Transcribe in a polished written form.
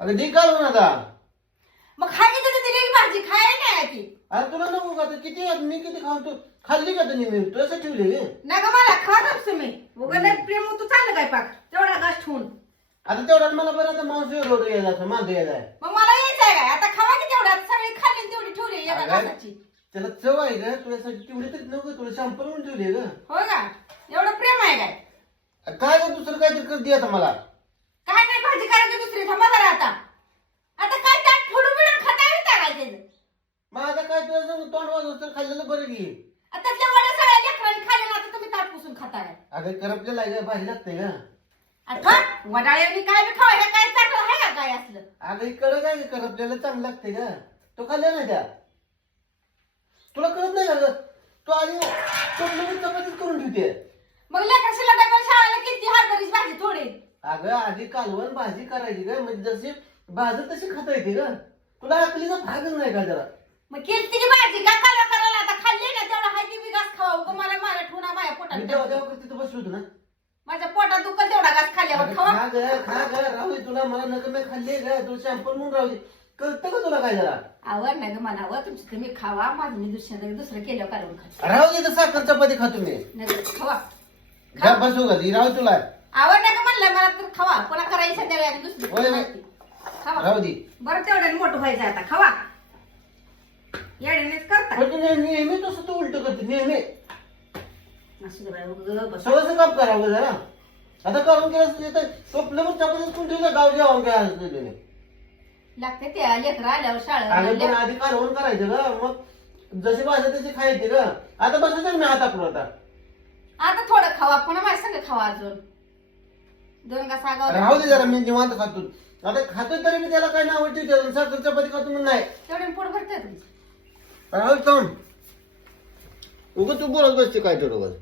अगं दी काढून आता. मग खायची तर दिलेली भाजी खाय नाही ती. अरे तुला नको का तर किती मी किती खाऊन तू खाल्ली का तर मी तुझं ठेवली रे. नाही का मला खातच तुम्ही उगाच प्रेम तू चाललं काय पाक तेवढा घास ठेवून. आता तेवढा मला बरं आता मांस एवढं यायला असं मानतो यायला. मग मला यायचंय काय आता खावा की तेवढा सगळी खाल्ली तेवढी ठेवली एका घासाची. त्याला चव आहे का तुझ्यासाठी तेवढी तरी नको तुला शॅम्पल म्हणून ठेवली ग. हो का एवढं प्रेम आहे काय. काय ग दुसरं काहीतरी कर दे आता मला. काय नाही भाजी करायची दुसरी थांबा जरा आता. आता काय ताट फोडून बिडून खाता येतं काय त्याचं. मग आता काय तुला सांगू तोंड वाजवत तर खाल्लेलं बरं की. आता त्या वड्या सगळ्या लेकरांनी खाल्ल्या ना आता तुम्ही ताट पुसून खाताय. अगं करपलेला आहे का भारी लागते का. आता वडाळ्यानी काय बी खावा हे काय चाटलं आहे का काय असलं. अगं इकडं काय करपलेलं चांगलं लागते का. तो खाल्ल्या नाही त्या तुला कळत नाही का ग. तू आधी चपातीच करून ठेवते. मग लेकराशीला डबल शाळेला किती हरभरीची भाजी थोडी. अगं आधी कालवण भाजी करायची ग म्हणजे जशी भाजत तशी खाता येते ग. तुला अकलीचा भागच नाही का जरा. मग किती भाजी का काला करायला आता खाल्ली ना तेवढा हाय ती बी घास खावा उगा मला मारा ठुना माझ्या पोटात. मी तेव्हा तेव्हा तिथं बसलो होतो ना. माझ्या पोटात दुखल तेवढा घास खाल्ल्यावर खावा. खा ग राहू दे तुला मला नका मी खाल्ली ग तुला शॅम्पल म्हणून राहू दे. कळतं का तुला काय जरा. आवड नाही ग मला आवड तुमची तुम्ही खावा माझं मी दुसरं केलं काढून खा. राहू दे तर साखर चपाती खातो मी. नाही खावा घ्या बसू का ती राहू तुला. आवड नाही का म्हणलं मला तर खावा कोणा करायची संध्याकाळी दुसरी होय, होय. खावा राहू दे. बरं तेवढ्याने मोठं व्हायचं आता खावा. येण्यानेच करता पण तू नेहमी तसं तू उलट करते नेहमी. असू दे बाई, उगाच बस. सगळं काम करावं जरा. आता करून केलं तर स्वप्न मग चपाती कोण ठेवलं गाव जेवण काय असं लागते त्या लेकरं आल्यावर आणि पण शाळा. आधी कालवण करायचं ग मग जशी भाजी तशी खायची ग. आता बसायचं मी हाताकडून आता. आता थोडं खावा पुन्हा माझ्या संग खावा अजून 2 घास आगाव. राहू दे जरा मी निवांत खातो. आता खातो तरी मी त्याला काय नाव ठेवते साखर चपाती खातो म्हणून नाही. तेवढे पोट भरतंय तुमचं. राहू दे उगं तू बोलत बसते काय ठरवलं.